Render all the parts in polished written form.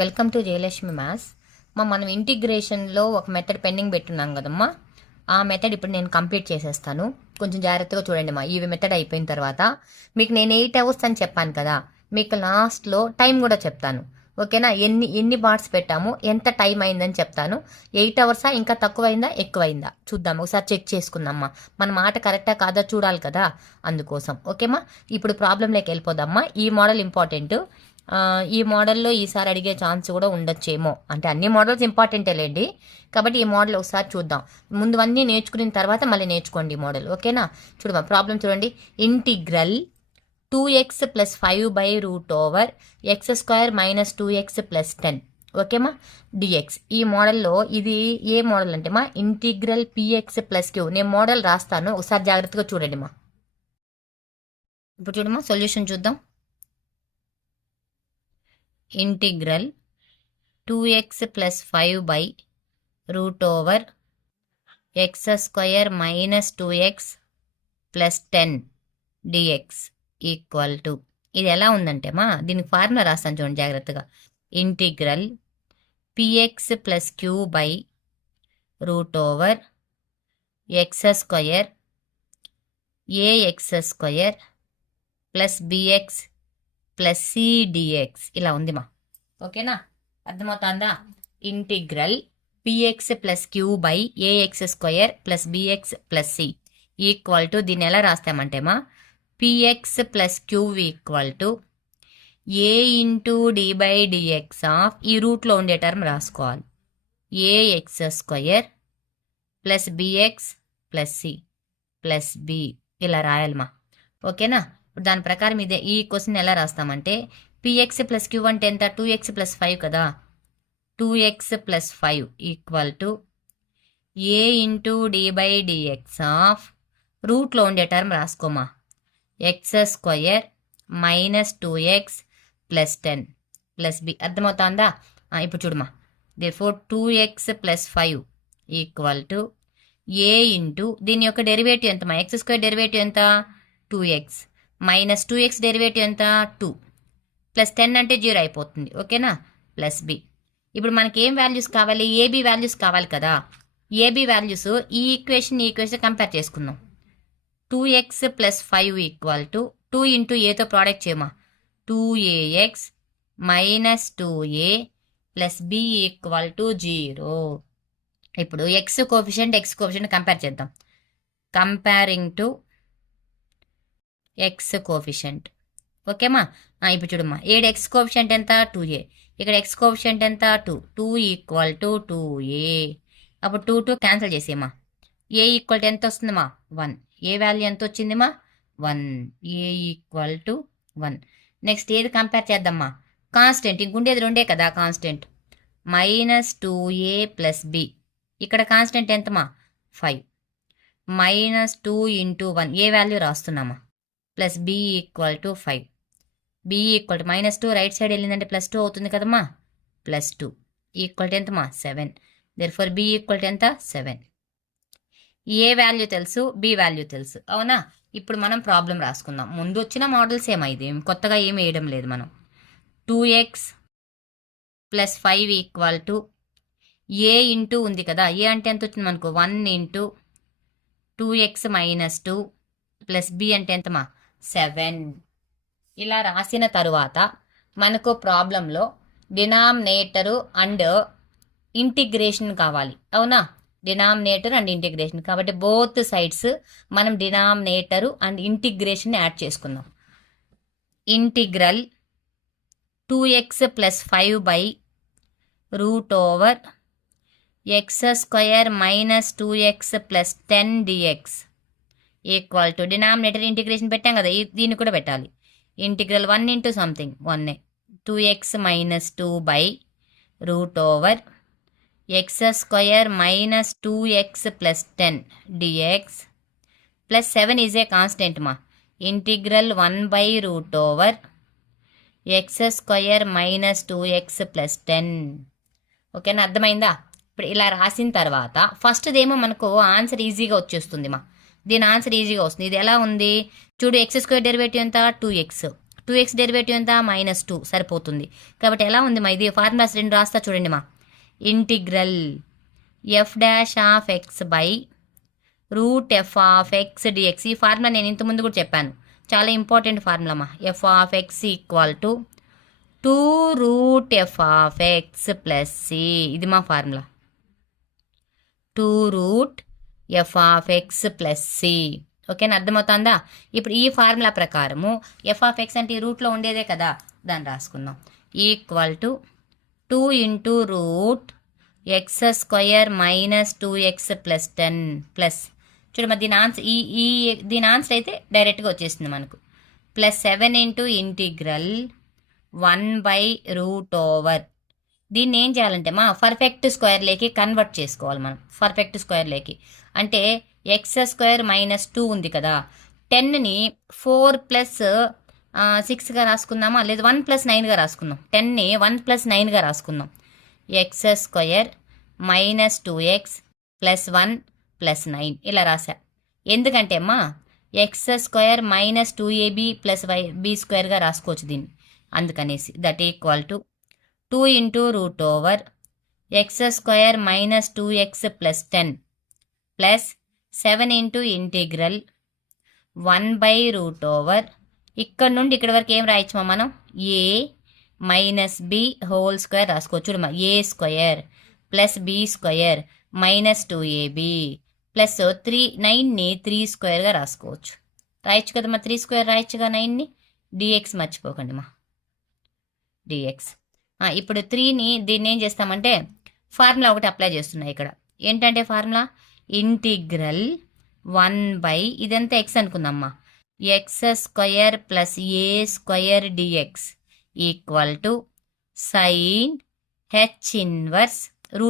Welcome to Jayalakshmi maths. మనం ఇంటిగ్రేషన్లో ఒక method pending పెట్టున్నాం కదమ్మా. ఆ మెథడ్ ఇప్పుడు నేను కంప్లీట్ చేసేస్తాను. కొంచెం జాగ్రత్తగా చూడండి ఈ మెథడ్ అయిపోయిన తర్వాత మీకు నేను 8 అవర్స్ అని చెప్పాను కదా, మీకు లాస్ట్లో టైం కూడా చెప్తాను. ఓకేనా? ఎన్ని ఎన్ని పార్ట్స్ పెట్టాము, ఎంత టైం అయిందని చెప్తాను. 8 అవర్సా, ఇంకా తక్కువైందా ఎక్కువైందా చూద్దాం, ఒకసారి చెక్ చేసుకుందామ్మా. మన మాట కరెక్టా కాదా చూడాలి కదా, అందుకోసం. ఓకేమా? ఇప్పుడు ప్రాబ్లంలోకి వెళ్ళిపోదామ్మా. ఈ మోడల్ ఇంపార్టెంట్. ఈ మోడల్లో ఈసారి అడిగే ఛాన్స్ కూడా ఉండొచ్చేమో, అంటే అన్ని మోడల్స్ ఇంపార్టెంటే లేండి. కాబట్టి ఈ మోడల్ ఒకసారి చూద్దాం. ముందు అన్నీ నేర్చుకున్న తర్వాత మళ్ళీ నేర్చుకోండి ఈ మోడల్. ఓకేనా? చూడమా ప్రాబ్లం చూడండి. Integral 2x + 5/√(x² - 2x + 10). ఓకేమా? డిఎక్స్. ఈ మోడల్లో ఇది ఏ మోడల్ అంటే ఇంటిగ్రల్ px + q. నేను మోడల్ రాస్తాను, ఒకసారి జాగ్రత్తగా చూడండి ఇప్పుడు చూడమా సొల్యూషన్ చూద్దాం. Integral 2x + 5/√(x² - 2x + 10) dx equal to, ఇది ఎలా ఉందంటే దీనికి ఫార్ములా రాస్తాను చూడండి జాగ్రత్తగా. Integral px + q/√(x² ax² + bx + c dx ఇలా ఉంది ఓకేనా? అర్థమవుతుందా? Integral px + q/ax² + bx + c equal to, దీన్ని ఎలా రాస్తామంటే px + q equal to a × d/dx of, ఈ రూట్లో ఉండే టర్మ్ రాసుకోవాలి, ax² + bx + c + b ఇలా రాయాలి ఓకేనా? ఇప్పుడు దాని ప్రకారం ఇదే ఈ క్వశ్చన్ ఎలా రాస్తామంటే, px + q అంటే ఎంత, 2x + 5 కదా. 2x + 5 equal to a × d/dx of, రూట్లో ఉండే టర్మ్ రాసుకోమా, x² - 2x + 10 + b. అర్థమవుతుందా? ఇప్పుడు చూడమా, therefore 2x + 5 equal to a into దీని యొక్క డెరివేటివ్ ఎంత x² డెరివేటివ్ ఎంత, 2x - 2x డెరివేటివ్ ఎంత, 2 + 10 అంటే 0 అయిపోతుంది. ఓకేనా? + b. ఇప్పుడు మనకి ఏం వాల్యూస్ కావాలి, ఏబీ వాల్యూస్ కావాలి కదా. ఏబీ వాల్యూస్ ఈ ఈక్వేషన్ కంపేర్ చేసుకుందాం. 2x + 5 ఈక్వల్ టు 2 ఇంటూ ఏతో ప్రోడక్ట్ చేయమా, 2ax - 2a + b equal to 0. ఇప్పుడు x కోఫిషియంట్ కంపేర్ చేద్దాం. Comparing to x coefficient. ఓకేమా? ఇప్పుడు చూడమ్మా, 7x కోఫిషియంట్ ఎంత, 2a. ఇక్కడ x కోఫిషియంట్ ఎంత, 2. 2 ఈక్వల్ టు 2a. అప్పుడు 2 2 క్యాన్సిల్ చేసేమా, a ఈక్వల్ టు ఎంత వస్తుందమ్మా, 1. ఏ వాల్యూ ఎంత వచ్చిందిమా, 1. a equal to 1. నెక్స్ట్ ఏది కంపేర్ చేద్దామా, కాన్స్టెంట్. ఇంకుండేది రెండే కదా కాన్స్టెంట్, -2a + b. ఇక్కడ కాన్స్టెంట్ ఎంతమా, 5. -2 × 1 ఏ వాల్యూ రాస్తున్నామా, + b equal to 5. b equal to -2 right side వెళ్ళిందంటే +2 అవుతుంది కదమ్మా, +2 ఈక్వల్ టు ఎంతమా, 7. దేర్ఫోర్ b ఈక్వల్ టు ఎంత, 7. ఏ వాల్యూ తెలుసు, బి వాల్యూ తెలుసు, అవునా? ఇప్పుడు మనం ప్రాబ్లం రాసుకుందాం. ముందు వచ్చిన మోడల్స్ ఇది కొత్తగా ఏమి వేయడం లేదు మనం. 2x + 5 equal to a into ఉంది కదా, a అంటే ఎంత వచ్చింది మనకు, 1 × 2x - 2 + b అంటే ఎంతమా, 7. ఇలా రాసిన తరువాత మనకు ప్రాబ్లంలో డినామినేటరు అండ్ ఇంటిగ్రేషన్ కావాలి, అవునా? డినామినేటర్ అండ్ ఇంటిగ్రేషన్, కాబట్టి బోత్ సైడ్స్ మనం డినామినేటరు అండ్ ఇంటిగ్రేషన్ యాడ్ చేసుకుందాం. Integral 2x + 5/√(x² - 2x + 10 dx equal to, denominator integration పెట్టాం కదా, దీన్ని కూడా పెట్టాలి. Integral 1 into something 1, 2x - 2/√(x² - 2x + 10 dx + 7 is a constant integral 1/√(x² - 2x + 10. ఓకేనా? అర్థమైందా? ఇప్పుడు ఇలా రాసిన తర్వాత ఫస్ట్దేమో మనకు ఆన్సర్ ఈజీగా వచ్చేస్తుంది దీని ఆన్సర్ ఈజీగా వస్తుంది. ఇది ఎలా ఉంది చూడు, x² డెరివేటివ్ ఎంత, 2x. 2x డెరివేటివ్ ఎంత -2 సరిపోతుంది. కాబట్టి ఎలా ఉంది మా ఇది ఫార్ములాస్ రెండు రాస్తా చూడండి మా. Integral f' by √f dx. ఈ ఫార్ములా నేను ఇంతకుముందు కూడా చెప్పాను, చాలా ఇంపార్టెంట్ ఫార్ములా మా. f(x) = 2√f(x) + c. ఇది మా ఫార్ములా 2√f(x) + c. ఓకేనా, అర్థమవుతుందా? ఇప్పుడు ఈ ఫార్ములా ప్రకారము f(x) అంటే ఈ రూట్లో ఉండేదే కదా, దాన్ని రాసుకుందాం. = 2 × √x² - 2x + 10 ప్లస్ చూడమ్మా దీని ఆన్సర్ దీని ఆన్సర్ అయితే డైరెక్ట్గా వచ్చేస్తుంది మనకు. +7 × ఇంటిగ్రల్ 1/√. దీన్ని ఏం చేయాలంటే మా పర్ఫెక్ట్ స్క్వేర్లోకి కన్వర్ట్ చేసుకోవాలి మనం. పర్ఫెక్ట్ స్క్వేర్లోకి అంటే x² - 2 ఉంది కదా, 10ని 4 + 6గా రాసుకుందామా, లేదు 1 + 9గా రాసుకుందాం. 10ని 1 + 9గా రాసుకుందాం. x² - 2x + 1 + 9 ఇలా రాసా. ఎందుకంటే అమ్మా x² - 2ab + b² రాసుకోవచ్చు దీన్ని, అందుకనేసి. That = 2 × √x² - 2x + 10 plus 7 × integral 1/√. ఇక్కడ నుండి ఇక్కడ వరకు ఏం రాయొచ్చు మనం, a - b² రాసుకోవచ్చు. చూడమ్మా a² + b² - 2ab ప్లస్ 9ని 3² రాసుకోవచ్చు. రాయొచ్చు కదమ్మా, 3² రాయొచ్చుగా 9ని. dx మర్చిపోకండి మా, dx. ఇప్పుడు 3ని దీన్ని ఏం చేస్తామంటే ఫార్ములా ఒకటి అప్లై చేస్తున్నాయి ఇక్కడ. ఏంటంటే ఫార్ములా ఇంటిగ్రల్ 1/ ఇదంతా x అనుకుందామ్మా, x² + a² dx = sin h inverse √.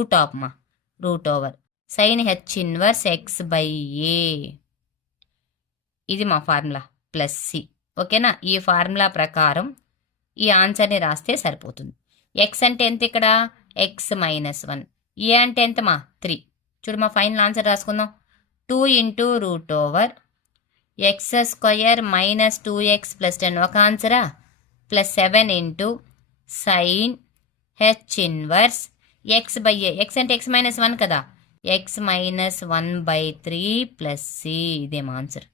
sin h inverse x/a. ఇది మా ఫార్ములా ప్లస్ c. ఓకేనా, ఈ ఫార్ములా ప్రకారం ఈ ఆన్సర్ని రాస్తే సరిపోతుంది. x అంటే ఎంత ఇక్కడ, x - 1. a అంటే ఎంత మా 3. చూడు మా ఫైనల్ ఆన్సర్ రాసుకుందాం. 2 × √x² - 2x + 10 ఒక ఆన్సరా, +7 × sin h inverse x/a. x అంటే x - 1 కదా, x - 1/3 + c. ఇదేమో ఆన్సర్.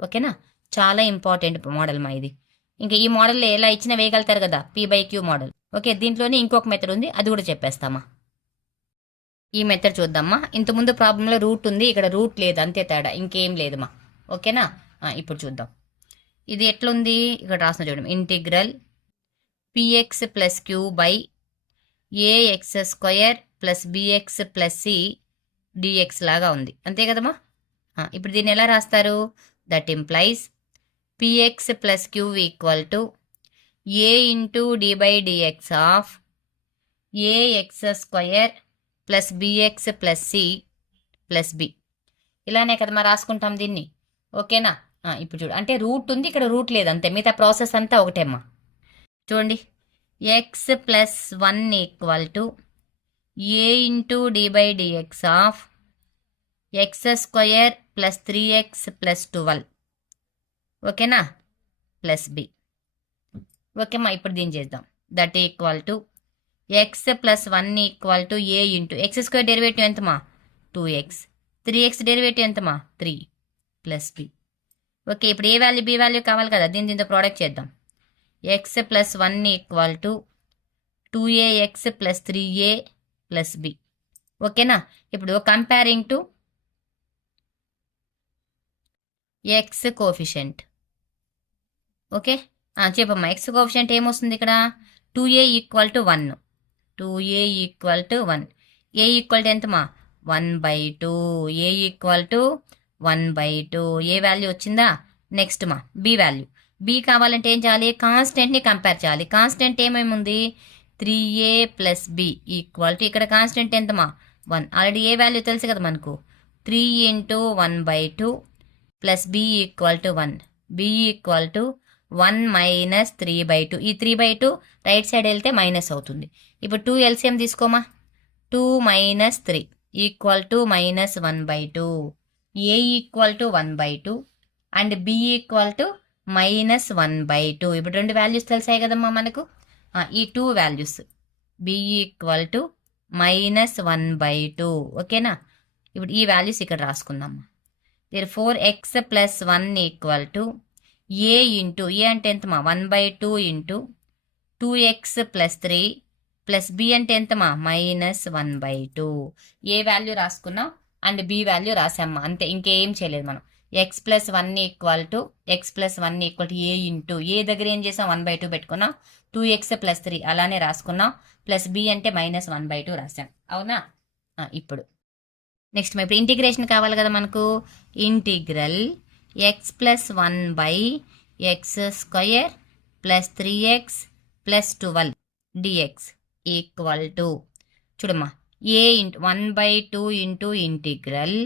ఓకేనా, చాలా ఇంపార్టెంట్ మోడల్ మా ఇది. ఇంకా ఈ మోడల్లో ఎలా ఇచ్చినా వేయగలుగుతారు కదా, p/q మోడల్. ఓకే, దీంట్లోనే ఇంకొక మెథడ్ ఉంది, అది కూడా చెప్పేస్తామా. ఈ మెథడ్ చూద్దామా. ఇంతకుముందు ప్రాబ్లంలో రూట్ ఉంది, ఇక్కడ రూట్ లేదు, అంతే తేడా, ఇంకేం లేదు మా. ఓకేనా, ఇప్పుడు చూద్దాం. ఇది ఎట్లుంది, ఇక్కడ రాసిన చూడండి. Integral px + q / ax² + bx + c dx లాగా ఉంది, అంతే కదమ్మా. ఇప్పుడు దీన్ని ఎలా రాస్తారు, that implies px + q = a × d/dx of ax² + bx + c + b. ఇలానే కదమ్మా రాసుకుంటాం దీన్ని. ఓకేనా, ఇప్పుడు చూడు, అంటే రూట్ ఉంది, ఇక్కడ రూట్ లేదు, అంతే. మిగతా ప్రాసెస్ అంతా ఒకటేమ్మా. చూడండి, x + 1 = a × d/dx of x² + 3x + 12. ఓకేనా, ప్లస్ b. ఓకేమ్మా, ఇప్పుడు దీన్ని చేద్దాం. That = x + 1 = a × x² derivative ఎంతమా 2x, 3x డెరివేటివ్ ఎంతమా 3 ప్లస్ b. ఓకే, ఇప్పుడు ఏ వాల్యూ బి వాల్యూ కావాలి కదా, దీంతో ప్రోడక్ట్ చేద్దాం. x + 1 = 2ax + 3a + b. ఓకేనా, ఇప్పుడు comparing to x coefficient. Okay, చెప్పమ్మా. x కోఫిషియంట్ ఏమొస్తుంది ఇక్కడ, 2a = 1. 2a = 1. a equal to ఎంతమా 1/2. a = 1/2. ఏ వాల్యూ వచ్చిందా. నెక్స్ట్ మా బి వాల్యూ. బి కావాలంటే ఏం చేయాలి, కాన్స్టెంట్ని కంపేర్ చేయాలి. కాన్స్టెంట్ ఏమేమి ఉంది, 3a + b = ఇక్కడ కాన్స్టెంట్ ఎంతమా 1. ఆల్రెడీ ఏ వాల్యూ తెలుసు కదా మనకు, 3 × 1/2 + b = 1. b = 1 - 3/2. ఈ 3/2 రైట్ సైడ్ వెళ్తే మైనస్ అవుతుంది. ఇప్పుడు 2 ఎల్సిఎం తీసుకోమా. 2 - 3 = -1/2. a = 1/2 and b = -1/2. ఇప్పుడు 2 వాల్యూస్ తెలిసాయి కదమ్మా మనకు. ఈ 2 వాల్యూస్ b ఈక్వల్ టు -1/2. ఓకేనా. ఇప్పుడు ఈ వాల్యూస్ ఇక్కడ రాసుకుందాం. therefore x + 1 equal to a into a అంటే ఎంతమా 1/2 ఇంటూ 2x + 3 ప్లస్ b అంటే ఎంతమా -1/2. ఏ వాల్యూ రాసుకున్నాం అండ్ b వాల్యూ రాసామ్మా, అంతే, ఇంకేం చేయలేదు మనం. x + 1 equal to a into a దగ్గర ఏం చేసాం 1/2 పెట్టుకున్నాం, 2x + 3 అలానే రాసుకున్నాం, ప్లస్ b అంటే -1/2 రాసాం. అవునా. ఇప్పుడు నెక్స్ట్ ఇప్పుడు ఇంటిగ్రేషన్ కావాలి కదా మనకు. Integral x + 1/x² plus 3x plus 12 dx equal to చూడమ్మా a 1/2 into integral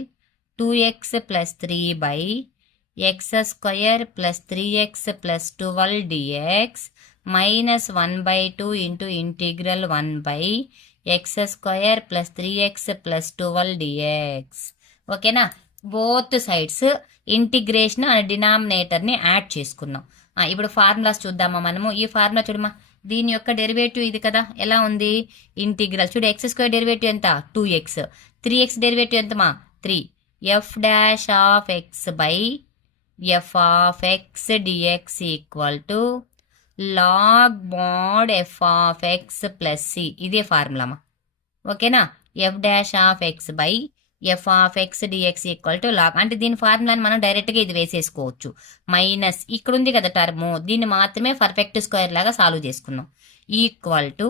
2x + 3/x² plus 3x plus 12 dx -1/2 into integral 1/x² plus 3x plus 12 dx. ఓకేనా. బోత్ సైడ్స్ ఇంటిగ్రేషన్ అండ్ డినామినేటర్ని add చేసుకున్నాం. ఇప్పుడు formulas చూద్దామా మనము. ఈ formula చూడమా, దీని యొక్క డెరివేటివ్ ఇది కదా, ఎలా ఉంది ఇంటిగ్రల్ చూడు. x² డెరివేటివ్ ఎంత 2x, 3x డెరివేటివ్ ఎంతమా 3, f'(f(x) dx equal to log mod f(x) plus c. ఇదే ఫార్ములామా. ఓకేనా. f'(f(x) dx equal to log, అంటే దీని ఫార్ములాని మనం డైరెక్ట్గా ఇది వేసేసుకోవచ్చు. మైనస్ ఇక్కడ ఉంది కదా టర్ము, దీన్ని మాత్రమే పర్ఫెక్ట్ స్క్వేర్ లాగా సాల్వ్ చేసుకున్నాం. Equal to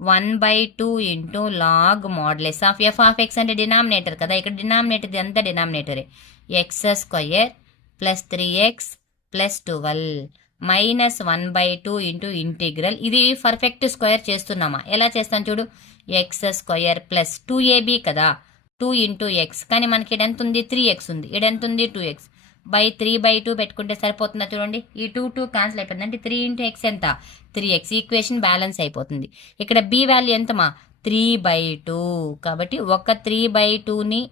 1/2 into log modulus of f(x) అంటే డినామినేటర్ కదా, ఇక్కడ డినామినేటర్ ఇది అంతా డినామినేటరే. x² plus 3x plus 12 -1/2 into integral, ఇది పర్ఫెక్ట్ స్క్వేర్ చేస్తున్నామా, ఎలా చేస్తాను చూడు. x² ప్లస్ 2ab కదా, 2 ఇంటూ ఎక్స్, కానీ మనకి ఇక్కడ ఎంత ఉంది 3x ఉంది, ఇక్కడ ఎంత ఉంది 2x, బై 3/2 పెట్టుకుంటే సరిపోతుందా చూడండి. ఈ 2 క్యాన్సిల్ అయిపోతుంది, అంటే 3 ఇంటూ ఎక్స్ ఎంత 3x. ఈక్వేషన్ బ్యాలెన్స్ అయిపోతుంది. ఇక్కడ b వాల్యూ ఎంతమా 3/2, కాబట్టి ఒక 3/2ని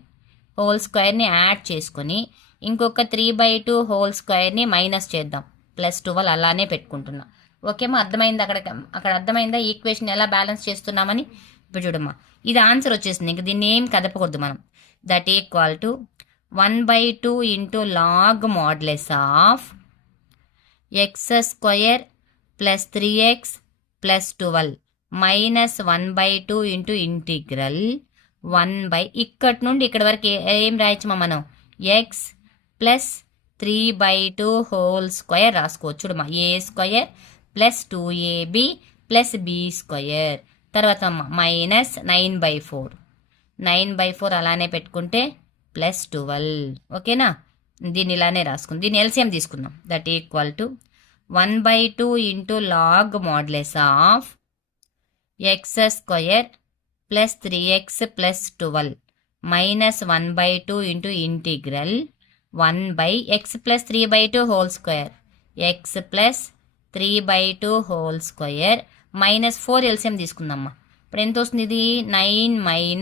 హోల్ స్క్వేర్ని యాడ్ చేసుకొని ఇంకొక 3/2 హోల్ స్క్వేర్ని మైనస్ చేద్దాం, ప్లస్ 12 అలానే పెట్టుకుంటున్నా. ఓకేమా, అర్థమైంది. అక్కడ అర్థమైందా ఈక్వేషన్ ఎలా బ్యాలెన్స్ చేస్తున్నామని. ఇప్పుడు చూడమ్మా, ఇది ఆన్సర్ వచ్చేసింది, ఇంక దీన్ని ఏం కదపకూడదు మనం. That equal to 1/2 into log modulus of x² plus 3x plus 12 -1/2 into integral 1 ఇక్కడి నుండి ఇక్కడ వరకు ఏం రాయచ్చమా మనం, x ప్లస్ 3/2 హోల్ స్క్వేర్ రాసుకోవచ్చు. చూడమ్మా, a² plus 2ab plus b², తర్వాత -9/4, 9/4 అలానే పెట్టుకుంటే ప్లస్ 12. ఓకేనా. దీన్ని ఇలానే రాసుకుందాం, దీన్ని ఎల్సిఎం తీసుకుందాం. That equal to 1/2 into log modulus of x² plus 3x plus 12 -1/2 into integral 1/x plus 3/2 whole square, x plus 3/2 whole square -4 LCM తీసుకుందామా. ఇప్పుడు ఎంత వస్తుంది, ఇది 9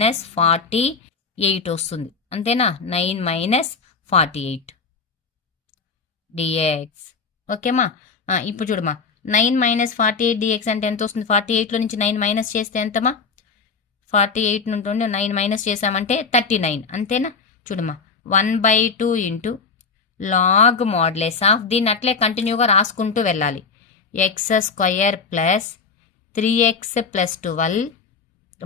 - 48 వస్తుంది, అంతేనా. 9 - 48 dx. ఓకేమా. ఇప్పుడు చూడమా, 9 - 48 dx అంటే ఎంత వస్తుంది, 48లో నుంచి 9 మైనస్ చేస్తే ఎంతమా, 48 నుండి 9 మైనస్ చేసామంటే 39, అంతేనా. చూడమ్మా, 1/2 ఇంటూ log మోడ్లెస్ ఆఫ్, దీన్ని అట్లే కంటిన్యూగా రాసుకుంటూ వెళ్ళాలి. x² plus 3x plus 12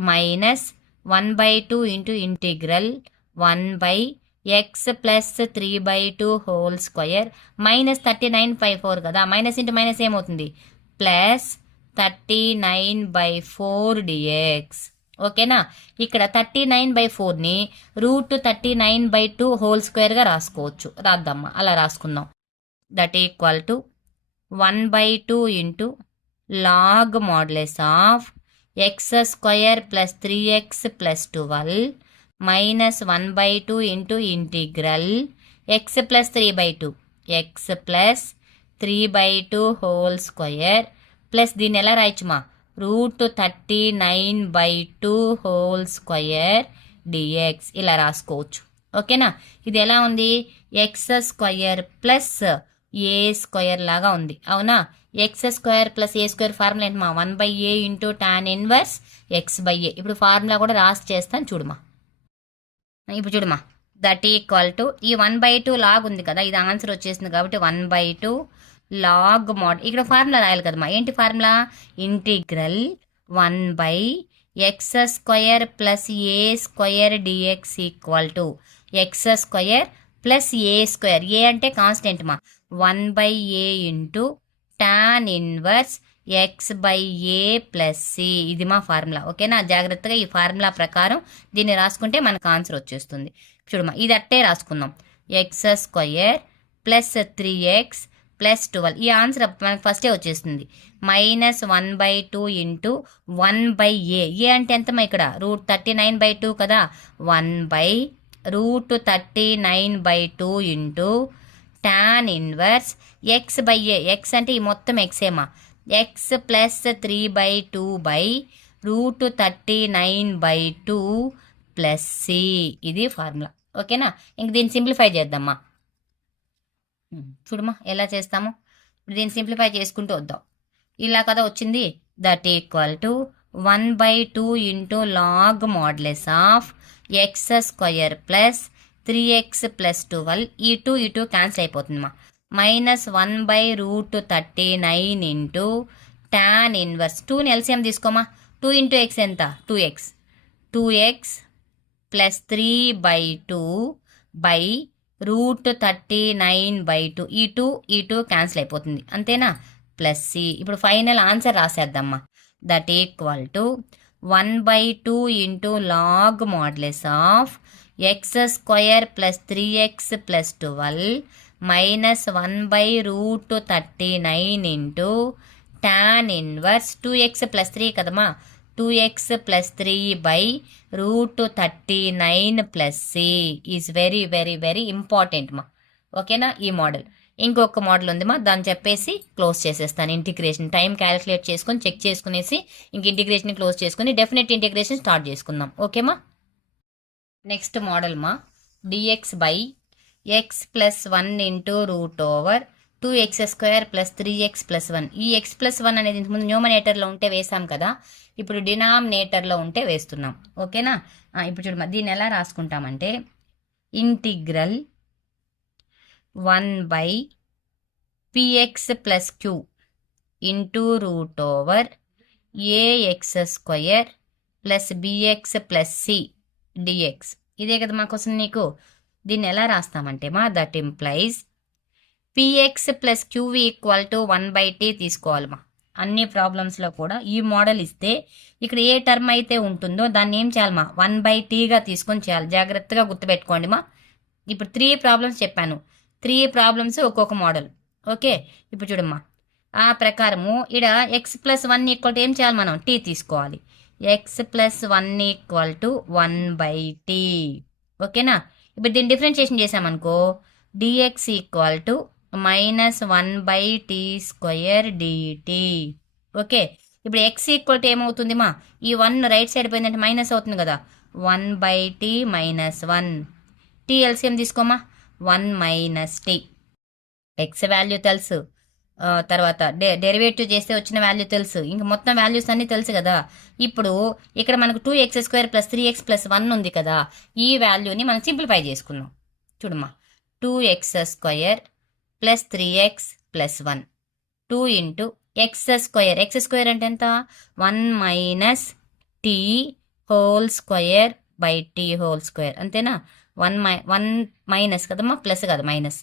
-1/2 into integral 1/x plus 3/2 whole square -39/4 కదా, మైనస్ ఇంటూ మైనస్ ఏమవుతుంది ప్లస్ 39/4 dx. ఓకేనా. ఇక్కడ 39/4ని √39/2 హోల్ స్క్వేర్గా రాసుకోవచ్చు. రాద్దామా, అలా రాసుకుందాం. That equal to 1/2 into log modulus of x² plus 3x plus 12 -1/2 into integral x plus 3/2, x plus 3/2 whole square plus దీన్ని ఎలా రాయచ్చుమా √39/2 హోల్ స్క్వేర్ dx, ఇలా రాసుకోవచ్చు. ఓకేనా. ఇది ఎలా ఉంది, x² ప్లస్ ఏ స్క్వేర్ లాగా ఉంది అవునా. ఎక్స్ స్క్వేర్ ప్లస్ ఏ స్క్వేర్ ఫార్ములా ఏంటమ్మా 1/a into tan inverse x/a. ఇప్పుడు ఫార్ములా కూడా రాసి చేస్తాను చూడమా. ఇప్పుడు చూడమా దట్ ఈక్వల్ టు ఈ 1/2 లాగ్ ఉంది కదా, ఇది ఆన్సర్ వచ్చేసింది కాబట్టి 1/2 లాగ్ మోడ్. ఇక్కడ ఫార్ములా రాయాలి కదమ్మా. ఏంటి formula? Integral 1/x square plus A square dx equal to x square plus A square. A అంటే కాన్స్టెంట్ మా 1/a into tan inverse x/a plus C. ఇది మా ఫార్ములా. ఓకేనా, జాగ్రత్తగా ఈ ఫార్ములా ప్రకారం దీన్ని రాసుకుంటే మనకు ఆన్సర్ వచ్చేస్తుంది. చూడమ్మా ఇది అట్టే రాసుకుందాం. X square plus 3x plus 12. ఈ ఆన్సర్ మనకు ఫస్టే వచ్చేస్తుంది. Minus 1/2 into 1/a. ఏ అంటే ఎంతమ్మా ఇక్కడ √39/2 కదా. 1/√39/2 into tan inverse x/a. X అంటే ఈ మొత్తం ఎక్సేమా. X plus 3/2 by √39/2 plus C. ఇది ఫార్ములా. ఓకేనా, ఇంక దీన్ని సింప్లిఫై చేద్దామా. చూడమ్మా ఎలా చేస్తాము. ఇప్పుడు దీన్ని సింప్లిఫై చేసుకుంటూ వద్దాం. ఇలా కదా వచ్చింది. That equal to 1/2 into log modulus of x square plus 3x plus 12. ఈ 2 క్యాన్సిల్ అయిపోతుందమ్మా. మైనస్ 1/√39 ఇంటూ టాన్ ఇన్వర్స్ 2ని ఎల్సిఎం తీసుకోమా. 2 ఇంటూ ఎక్స్ ఎంత 2x ప్లస్ 3/2 బై √39/2. ఈ 2 క్యాన్సిల్ అయిపోతుంది అంతేనా. Plus C. ఇప్పుడు ఫైనల్ ఆన్సర్ రాసేద్దామా. That equal to 1/2 into log modulus of x square plus 3x plus 12 minus 1/√39 into tan inverse 2x plus 3 కదమ్మా. 2x plus 3 by √39 plus C is very very very important మా. ఓకేనా, ఈ model. ఇంకొక model ఉంది మా, దాన్ని చెప్పేసి క్లోజ్ చేసేస్తాను. ఇంటిగ్రేషన్ టైం క్యాలిక్యులేట్ చేసుకొని చెక్ చేసుకునేసి ఇంక ఇంటిగ్రేషన్ క్లోజ్ చేసుకుని డెఫినెట్ ఇంటిగ్రేషన్ స్టార్ట్ చేసుకుందాం. ఓకేమా. నెక్స్ట్ మోడల్ మా dx by x plus 1 into √2x square plus 3x plus 1. ఈ x ప్లస్ 1 అనేది ఇంతకుముందు న్యూమనేటర్లో ఉంటే వేసాం కదా, ఇప్పుడు డినామినేటర్లో ఉంటే వేస్తున్నాం. ఓకేనా. ఇప్పుడు చూడమ్మా దీన్ని ఎలా రాసుకుంటామంటే integral 1/px plus q into √ax square plus bx plus c dx. ఇదే కదా మా క్వశ్చన్ నీకు. దీన్ని ఎలా రాస్తామంటే మా that implies px plus q equal to 1/t తీసుకోవాలమ్మా. అన్ని ప్రాబ్లమ్స్లో కూడా ఈ మోడల్ ఇస్తే ఇక్కడ ఏ టర్మ్ అయితే ఉంటుందో దాన్ని ఏం చేయాలమ్మా 1/tగా తీసుకొని చేయాలి. జాగ్రత్తగా గుర్తుపెట్టుకోండి మా. ఇప్పుడు 3 ప్రాబ్లమ్స్ చెప్పాను. 3 ప్రాబ్లమ్స్ ఒక్కొక్క మోడల్. ఓకే, ఇప్పుడు చూడమ్మా ఆ ప్రకారము ఇక్కడ ఎక్స్ ప్లస్ 1 ఈక్వల్ టు ఏం చేయాలి మనం t తీసుకోవాలి. X plus 1 equal to 1/t. ఓకేనా. ఇప్పుడు దీన్ని డిఫరెన్షియేషన్ చేసామనుకో dx equal to minus 1/t square dt. Okay, ఇప్పుడు ఎక్స్ ఈక్వల్ టు ఏమవుతుంది మా, ఈ 1 రైట్ సైడ్ పోయిందంటే మైనస్ అవుతుంది కదా. 1/t minus 1. టీ ఎల్సిఎం తీసుకోమా. 1 మైనస్ టీ. ఎక్స్ వాల్యూ తెలుసు, తర్వాత డెరివేటివ్ చేస్తే వచ్చిన వాల్యూ తెలుసు, ఇంక మొత్తం వాల్యూస్ అన్నీ తెలుసు కదా. ఇప్పుడు ఇక్కడ మనకు 2x square plus 3x plus 1 ఉంది కదా, ఈ వాల్యూని మనం సింప్లిఫై చేసుకుందాం. చూడమ్మా 2x square plus 3x plus 1 2 into x square. X square అంటే ఎంత 1 minus T whole square by T whole square అంతేనా. 1 మైనస్ కదమ్మా, ప్లస్ కదా minus.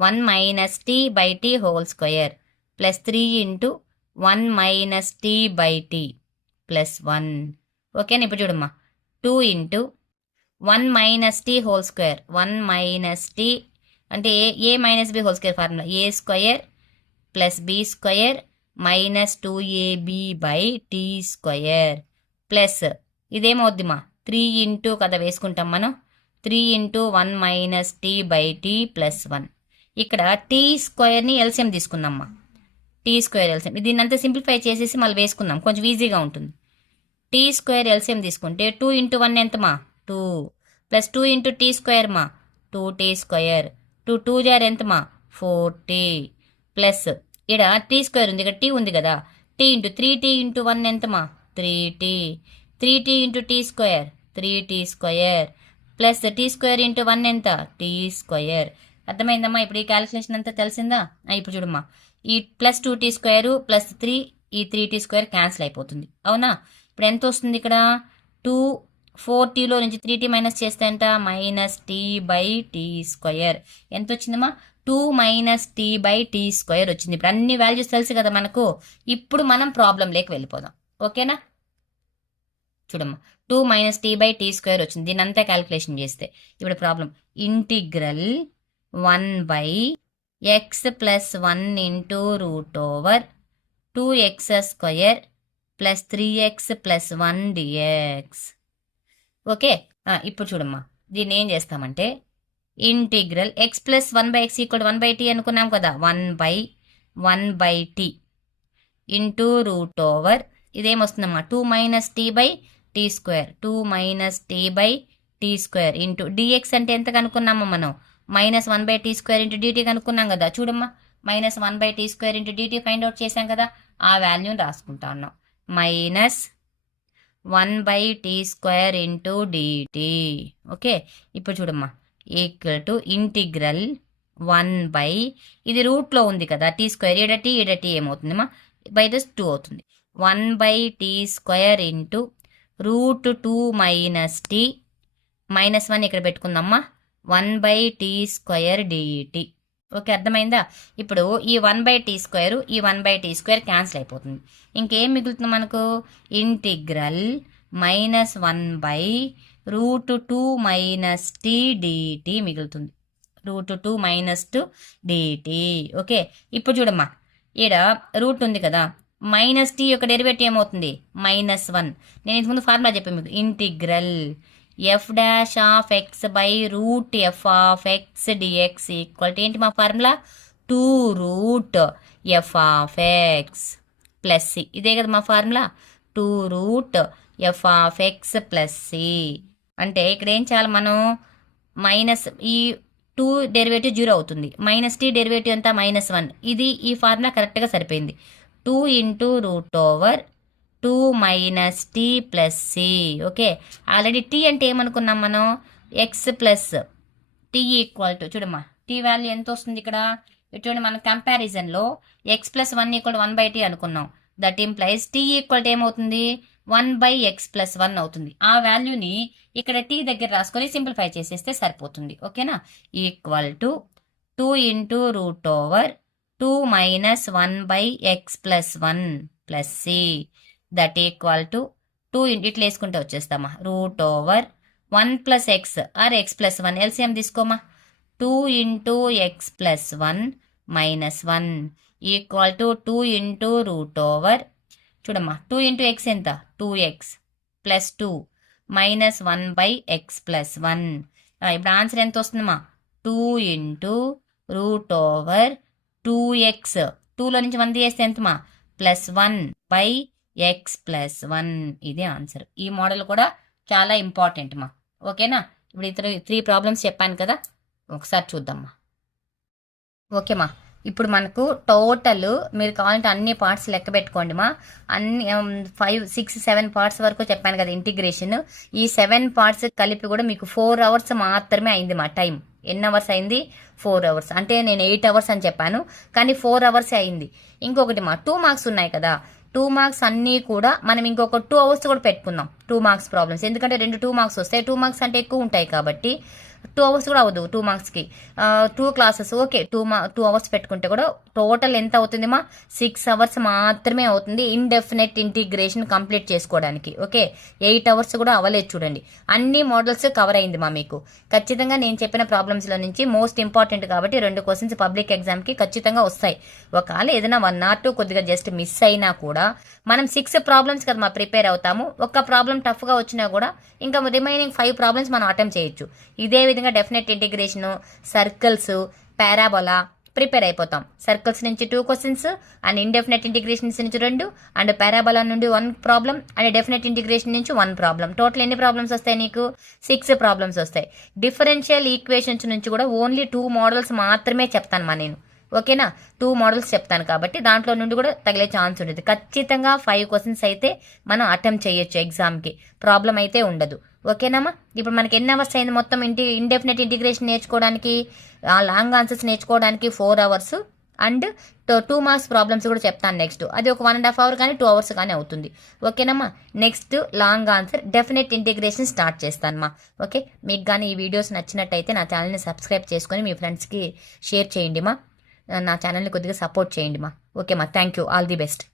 1 minus tea by T whole square plus 3 into 1 minus tea by T plus 1. ఓకేనా. ఇప్పుడు చూడమ్మా 2 into 1 minus T whole square. 1 minus T అంటే A minus B whole square formula A square plus B square minus 2ab by tea square plus ఇదేమవుద్దిమా 3 into కదా వేసుకుంటాం మనం. 3 into 1 minus tea by T plus 1. ఇక్కడ T స్క్వేర్ని LCM తీసుకుందామ్మా. T square LCM దీన్ని అంతా సింప్లిఫై చేసేసి మళ్ళీ వేసుకుందాం, కొంచెం ఈజీగా ఉంటుంది. టీ స్క్వేర్ ఎల్సిఎం తీసుకుంటే 2 ఇంటూ 1 ఎంతమా 2 ప్లస్ 2 ఇంటూ టీ స్క్వేర్ మా 2t స్క్వేర్. 2 2 జార్ ఎంతమా 40 ప్లస్ ఇక్కడ టీ స్క్వేర్ ఉంది, ఇక్కడ టీ ఉంది కదా, టీ ఇంటూ 3t ఇంటూ 1 ఎంతమా 3t, 3t into t square 3t square plus t square into 1 ఎంత టీ స్క్వేర్. అర్థమైందమ్మా? ఇప్పుడు ఈ క్యాలిక్యులేషన్ అంతా తెలిసిందా? ఇప్పుడు చూడమ్మా, ఈ ప్లస్ 2t స్క్వేర్ ప్లస్ 3 ఈ 3t స్క్వేర్ క్యాన్సిల్ అయిపోతుంది, అవునా? ఇప్పుడు ఎంత వస్తుంది ఇక్కడ 4tలో నుంచి 3t మైనస్ చేస్తే ఎంత minus tea by tea square. ఎంత వచ్చిందమ్మా 2 minus tea by tea square వచ్చింది. ఇప్పుడు అన్ని వాల్యూస్ తెలుసు కదా మనకు. ఇప్పుడు మనం ప్రాబ్లం లేక వెళ్ళిపోదాం, ఓకేనా? చూడమ్మా 2 minus tea by tea square వచ్చింది, దీని అంతా క్యాలిక్యులేషన్ చేస్తే. ఇప్పుడు problem integral 1 by x plus 1 into root over 2x square plus 3x plus 1 dx. Okay, ఇప్పుడు చూడమ్మా, దీన్ని ఏం చేస్తామంటే integral x plus 1 by x equal 1 by T అనుకున్నాం కదా, 1 by T into root over ఇదేమొస్తుందమ్మా 2 minus tea by tea square, 2 minus tea by tea square into dx అంటే ఎంత కనుక్కున్నామో మనం minus 1 by tea square into dt కనుక్కున్నాం కదా. చూడమ్మా minus 1 by tea square into dt find out చేసాం కదా, ఆ వాల్యూని రాసుకుంటా ఉన్నాం. Minus 1 by tea square into dt. Okay, ఇప్పుడు చూడమ్మా ఈక్వల్ టు ఇంటిగ్రల్ 1 బై ఇది రూట్లో ఉంది కదా టీ స్క్వేర్, ఈడ టీ ఏమవుతుందమ్మా బై దస్ 2 అవుతుంది. 1 by tea square into root 2 minus t minus 1 ఇక్కడ పెట్టుకుందామ్మా 1 by tea square dt. Okay, అర్థమైందా? ఇప్పుడు ఈ 1 బై టీ స్క్వేర్ ఈ 1 బై టీ స్క్వేర్ క్యాన్సిల్ అయిపోతుంది. ఇంకేం మిగులుతుంది మనకు integral minus 1 by root 2 minus t dt మిగులుతుంది, రూట్ 2 మైనస్ 2 డిటీ. ఓకే, ఇప్పుడు చూడమ్మా ఈడ రూట్ ఉంది కదా, మైనస్ టీ యొక్క డెరివేటివ్ ఏమవుతుంది -1. నేను ఇంతకుముందు ఫార్ములా చెప్పాను మీకు, integral f dash of x by root f of x dx equal to ఏంటి మా formula 2 root f of x plus c. ఇదే కదా మా formula 2 root f of x plus c. అంటే ఇక్కడ ఏం చేయాలి మనం, మైనస్ ఈ 2 డెరివేటివ్ 0 అవుతుంది, మైనస్ టీ డెరివేటివ్ అంతా -1. ఇది ఈ ఫార్ములా కరెక్ట్గా సరిపోయింది. 2 into root over 2 minus T plus C. Okay, already T అంటే ఏమనుకున్నాం మనం x plus T equal to చూడమ్మా టీ వాల్యూ ఎంత వస్తుంది ఇక్కడ. ఇటువంటి మన కంపారిజన్లో x plus 1 equal 1 by T అనుకున్నాం. That implies T equal to ఏమవుతుంది 1 బై ఎక్స్ ప్లస్ 1 అవుతుంది. ఆ వాల్యూని ఇక్కడ టీ దగ్గర రాసుకొని సింప్లిఫై చేసేస్తే సరిపోతుంది, ఓకేనా? Equal to 2 into root over 2 minus 1 by x plus 1 plus c. That equal to 2 ఇట్లా వేసుకుంటే వచ్చేస్తామా root over 1 plus x or x plus 1 LCM తీసుకోమా 2 into x plus 1 minus 1 equal to 2 into root over చూడమ్మా 2 into x ఎంత 2x plus 2 minus 1 by x plus 1. ఇప్పుడు answer ఎంత వస్తుందమ్మా 2 into root over 2x 2లో నుంచి 1 తీసేస్తే ఎంతమా ప్లస్ 1 బై ఎక్స్ ప్లస్ 1. ఇదే ఆన్సర్. ఈ మోడల్ కూడా చాలా ఇంపార్టెంట్ మా, ఓకేనా? ఇప్పుడు ఇతర 3 ప్రాబ్లమ్స్ చెప్పాను కదా, ఒకసారి చూద్దామ్మా. ఓకేమా, ఇప్పుడు మనకు టోటల్ మీరు కావాలంటే అన్ని పార్ట్స్ లెక్క పెట్టుకోండి మా. అన్ని 5, 6, 7 పార్ట్స్ వరకు చెప్పాను కదా ఇంటిగ్రేషన్. ఈ 7 పార్ట్స్ కలిపి కూడా మీకు 4 అవర్స్ మాత్రమే అయింది మా టైం. ఎన్ని అవర్స్ అయింది 4 అవర్స్. అంటే నేను 8 అవర్స్ అని చెప్పాను కానీ 4 అవర్స్ అయింది. ఇంకొకటి మా 2 మార్క్స్ ఉన్నాయి కదా, 2 మార్క్స్ అన్నీ కూడా మనం ఇంకొక 2 అవర్స్ కూడా పెట్టుకుందాం 2 మార్క్స్ ప్రాబ్లమ్స్. ఎందుకంటే 2 మార్క్స్ వస్తాయి, 2 మార్క్స్ అంటే ఎక్కువ ఉంటాయి కాబట్టి 2 అవర్స్ కూడా అవ్వదు 2 మార్క్స్కి. 2 క్లాసెస్ ఓకే 2 అవర్స్ పెట్టుకుంటే కూడా టోటల్ ఎంత అవుతుంది మా 6 అవర్స్ మాత్రమే అవుతుంది ఇండెఫినెట్ ఇంటిగ్రేషన్ కంప్లీట్ చేసుకోవడానికి. ఓకే 8 అవర్స్ కూడా అవ్వలేదు చూడండి. అన్ని మోడల్స్ కవర్ అయింది మా మీకు. ఖచ్చితంగా నేను చెప్పిన ప్రాబ్లమ్స్లో నుంచి మోస్ట్ ఇంపార్టెంట్ కాబట్టి 2 క్వశ్చన్స్ పబ్లిక్ ఎగ్జామ్కి ఖచ్చితంగా వస్తాయి. ఒకవేళ ఏదైనా 1 or 2 కొద్దిగా జస్ట్ మిస్ అయినా కూడా మనం 6 ప్రాబ్లమ్స్ కదా మా ప్రిపేర్ అవుతాము. ఒక్క ప్రాబ్లం టఫ్గా వచ్చినా కూడా ఇంకా రిమైనింగ్ 5 ప్రాబ్లమ్స్ మనం అటెంప్ట్ చేయొచ్చు. ఇదే విధంగా definite integration, circles, parabola prepare అయిపోతాం. సర్కిల్స్ నుంచి 2 క్వశ్చన్స్ అండ్ ఇండెఫినెట్ ఇంటిగ్రేషన్స్ నుంచి 2 అండ్ పారాబోలా నుండి 1 ప్రాబ్లం అండ్ డెఫినెట్ ఇంటిగ్రేషన్ నుంచి 1 ప్రాబ్లం. టోటల్ ఎన్ని ప్రాబ్లమ్స్ వస్తాయి నీకు 6 ప్రాబ్లమ్స్ వస్తాయి. డిఫరెన్షియల్ ఈక్వేషన్స్ నుంచి కూడా ఓన్లీ 2 మోడల్స్ మాత్రమే చెప్తాను మా నేను. ఓకేనా 2 మోడల్స్ చెప్తాను కాబట్టి దాంట్లో నుండి కూడా తగిలే ఛాన్స్ ఉంటుంది. ఖచ్చితంగా 5 క్వశ్చన్స్ అయితే మనం అటెంప్ట్ చేయొచ్చు ఎగ్జామ్కి, ప్రాబ్లం అయితే ఉండదు. ఓకేనమ్మా. ఇప్పుడు మనకి ఎన్ని అవర్స్ అయింది మొత్తం ఇండెఫినెట్ ఇంటిగ్రేషన్ నేర్చుకోవడానికి, లాంగ్ ఆన్సర్స్ నేర్చుకోవడానికి 4 అవర్స్ అండ్ 2 మార్క్స్ ప్రాబ్లమ్స్ కూడా చెప్తాను నెక్స్ట్. అది ఒక 1.5 అవర్ కానీ 2 అవర్స్ కానీ అవుతుంది. ఓకేనమ్మా. Next long answer definite integration start చేస్తానమ్మా. ఓకే, మీకు కానీ ఈ వీడియోస్ నచ్చినట్టయితే నా ఛానల్ని సబ్స్క్రైబ్ చేసుకొని మీ ఫ్రెండ్స్కి షేర్ చేయండి మా. నా ఛానల్ని కొద్దిగా సపోర్ట్ చేయండి మా. ఓకే మా, thank you, all the best.